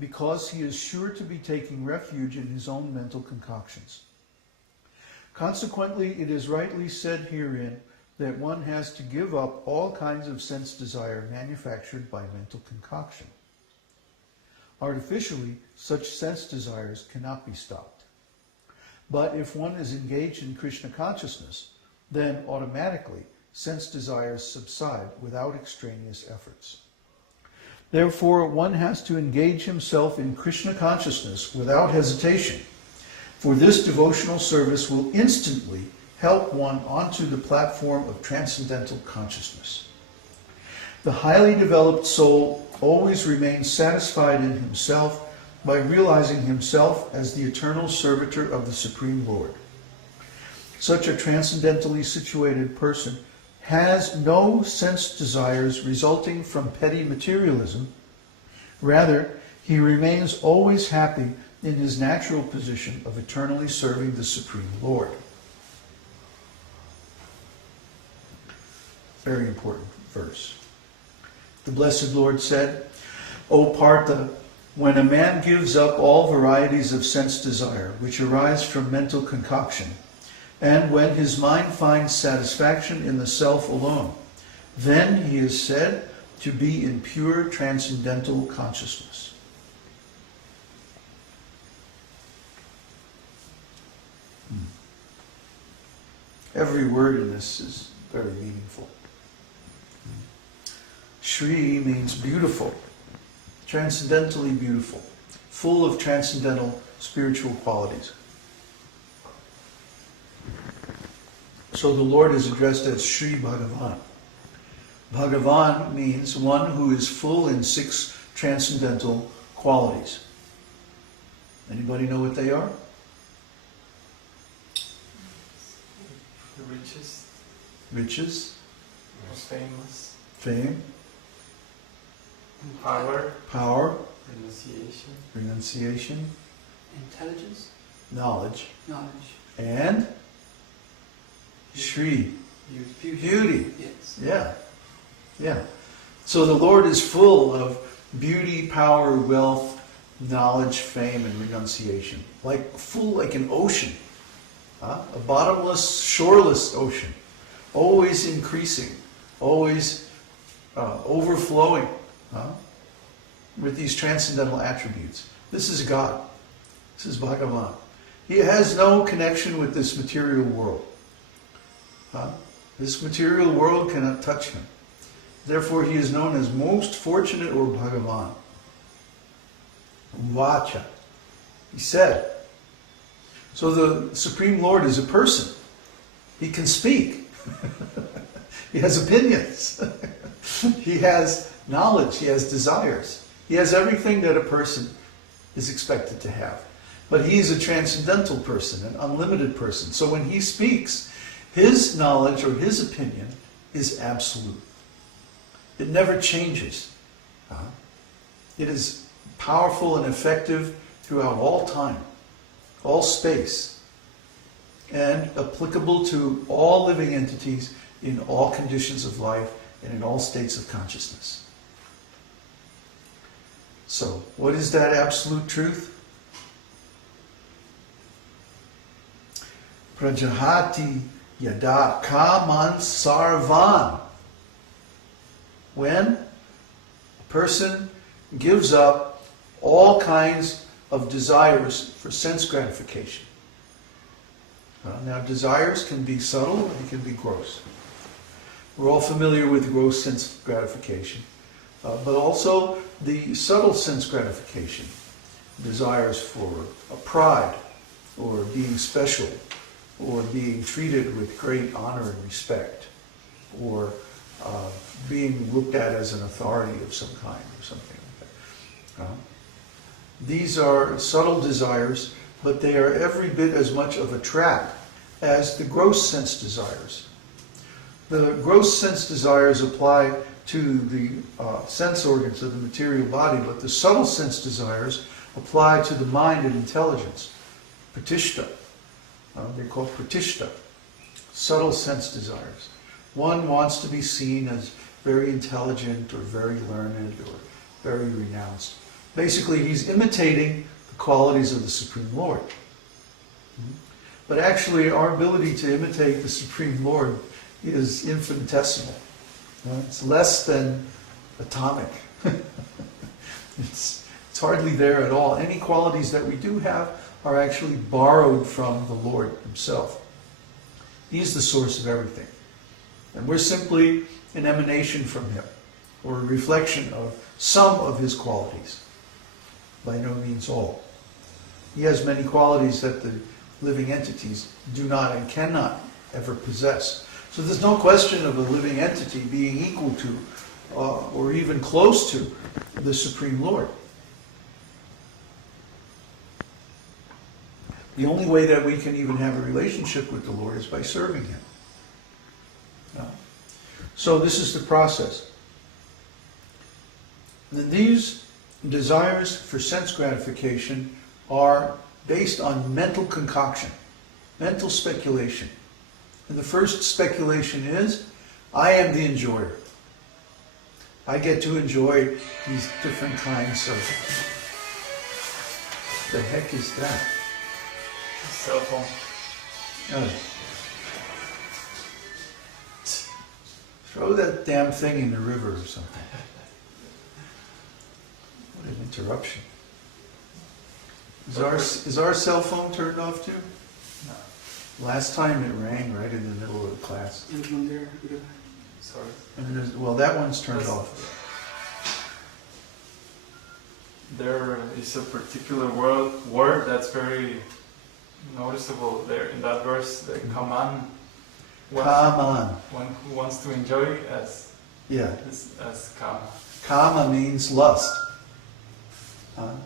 because he is sure to be taking refuge in his own mental concoctions. Consequently, it is rightly said herein that one has to give up all kinds of sense desire manufactured by mental concoction. Artificially, such sense desires cannot be stopped. But if one is engaged in Krishna consciousness, then automatically sense desires subside without extraneous efforts. Therefore, one has to engage himself in Krishna consciousness without hesitation, for this devotional service will instantly help one onto the platform of transcendental consciousness. The highly developed soul always remains satisfied in himself by realizing himself as the eternal servitor of the Supreme Lord. Such a transcendentally situated person has no sense desires resulting from petty materialism. Rather, he remains always happy in his natural position of eternally serving the Supreme Lord. Very important verse. The Blessed Lord said, O Pārtha, when a man gives up all varieties of sense desire which arise from mental concoction, and when his mind finds satisfaction in the self alone, then he is said to be in pure transcendental consciousness. Every word in this is very meaningful. Śrī means beautiful, transcendentally beautiful, full of transcendental spiritual qualities. So the Lord is addressed as śrī-bhagavān. Bhagavan means one who is full in 6 transcendental qualities. Anybody know what they are? Riches. Riches. Famous. Fame. Power. Power. Renunciation. Renunciation. Intelligence. Knowledge. Knowledge. And Śrī. Beauty. Yes. Yeah. Yeah. So the Lord is full of beauty, power, wealth, knowledge, fame, and renunciation. Full like an ocean. A bottomless, shoreless ocean. Always increasing. Always overflowing. With these transcendental attributes. This is God. This is Bhagavan. He has no connection with this material world. This material world cannot touch him. Therefore, he is known as most fortunate or Bhagavan. Uvāca. He said. So the Supreme Lord is a person. He can speak. He has opinions. He has knowledge. He has desires. He has everything that a person is expected to have. But he is a transcendental person, an unlimited person. So when he speaks, his knowledge or his opinion is absolute. It never changes. It is powerful and effective throughout all time, all space, and applicable to all living entities in all conditions of life and in all states of consciousness. So, what is that absolute truth? Prajahāti yadā kāmān sarvān. When a person gives up all kinds of desires for sense gratification. Now, desires can be subtle and they can be gross. We're all familiar with gross sense gratification, but also the subtle sense gratification. Desires for a pride, or being special, or being treated with great honor and respect, or being looked at as an authority of some kind, or something like that. These are subtle desires, but they are every bit as much of a trap as the gross sense desires. The gross sense desires apply to the sense organs of the material body, but the subtle sense desires apply to the mind and intelligence. Tuṣṭaḥ. They're called tuṣṭaḥ. Subtle sense desires. One wants to be seen as very intelligent or very learned or very renounced. Basically, he's imitating the qualities of the Supreme Lord. But actually, our ability to imitate the Supreme Lord is infinitesimal. It's less than atomic. It's hardly there at all. Any qualities that we do have are actually borrowed from the Lord himself. He's the source of everything. And we're simply an emanation from him, or a reflection of some of his qualities. By no means all. He has many qualities that the living entities do not and cannot ever possess. So there's no question of a living entity being equal to or even close to the Supreme Lord. The only way that we can even have a relationship with the Lord is by serving him. So this is the process. And these desires for sense gratification are based on mental concoction, mental speculation. And the first speculation is, I am the enjoyer. I get to enjoy these different kinds of... The heck is that? Cell phone. Oh. Throw that damn thing in the river or something. What an interruption. Is our cell phone turned off too? No. Last time it rang right in the middle of the class. Sorry. Well, that one's turned off. There is a particular word that's very noticeable there in that verse, the kāmān. Kāmān. One who wants to enjoy as kāmā. Kāma means lust.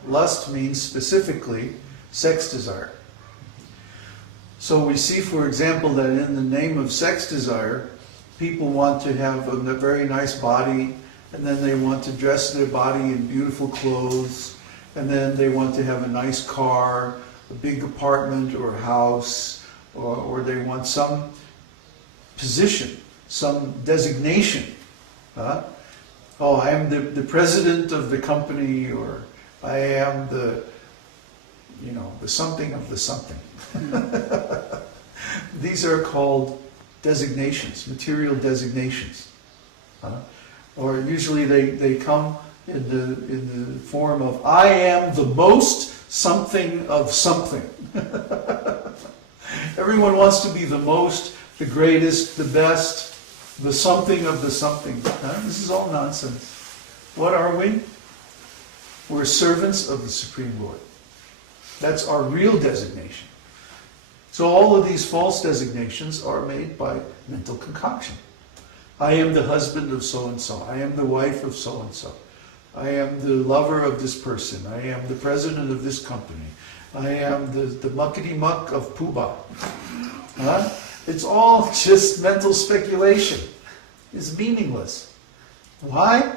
Lust means specifically sex desire. So we see, for example, that in the name of sex desire, people want to have a very nice body, and then they want to dress their body in beautiful clothes, and then they want to have a nice car, a big apartment or house, or they want some position, some designation. Oh, I am the president of the company, or I am the something of the something. These are called designations, material designations. Or usually they come in the form of, I am the most something of something. Everyone wants to be the most, the greatest, the best, the something of the something. This is all nonsense. What are we? We're servants of the Supreme Lord. That's our real designation. So all of these false designations are made by mental concoction. I am the husband of so-and-so. I am the wife of so-and-so. I am the lover of this person. I am the president of this company. I am the muckety-muck of Pooh-Bah. It's all just mental speculation. It's meaningless. Why?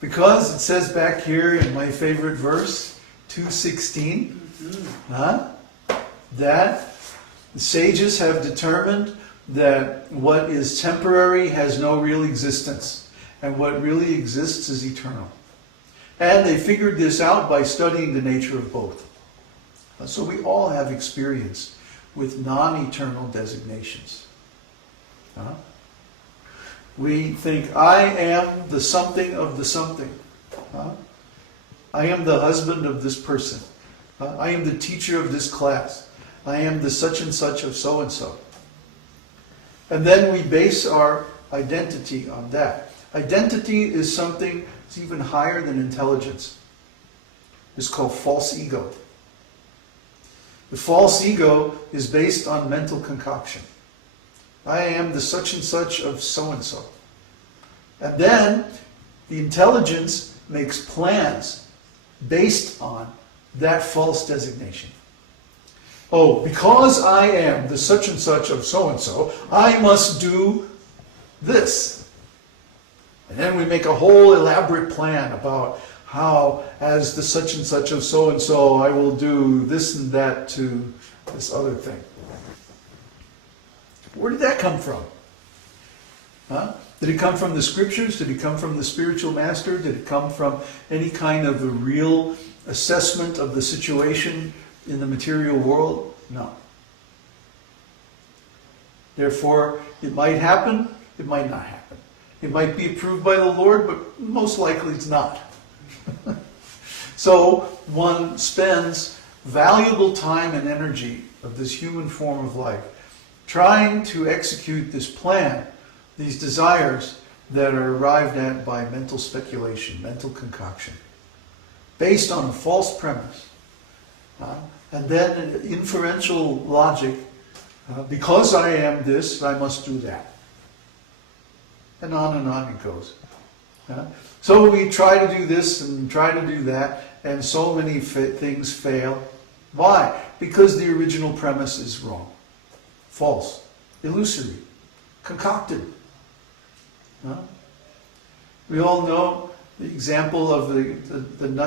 Because it says back here in my favorite verse, 2:16, that the sages have determined that what is temporary has no real existence, and what really exists is eternal. And they figured this out by studying the nature of both. So we all have experience with non-eternal designations. We think, I am the something of the something. I am the husband of this person. I am the teacher of this class. I am the such and such of so-and-so. And then we base our identity on that. Identity is something that's even higher than intelligence. It's called false ego. The false ego is based on mental concoction. I am the such and such of so-and-so. And then the intelligence makes plans based on that false designation. Oh, because I am the such and such of so-and-so, I must do this. And then we make a whole elaborate plan about how, as the such and such of so-and-so, I will do this and that to this other thing. Where did that come from? Did it come from the scriptures? Did it come from the spiritual master? Did it come from any kind of a real assessment of the situation in the material world? No. Therefore, it might happen, it might not happen. It might be approved by the Lord, but most likely it's not. So one spends valuable time and energy of this human form of life trying to execute this plan, these desires that are arrived at by mental speculation, mental concoction, based on a false premise. And then inferential logic, because I am this, I must do that. And on it goes. So we try to do this and try to do that, and so many things fail. Why? Because the original premise is wrong, false, illusory, concocted. We all know the example of the nut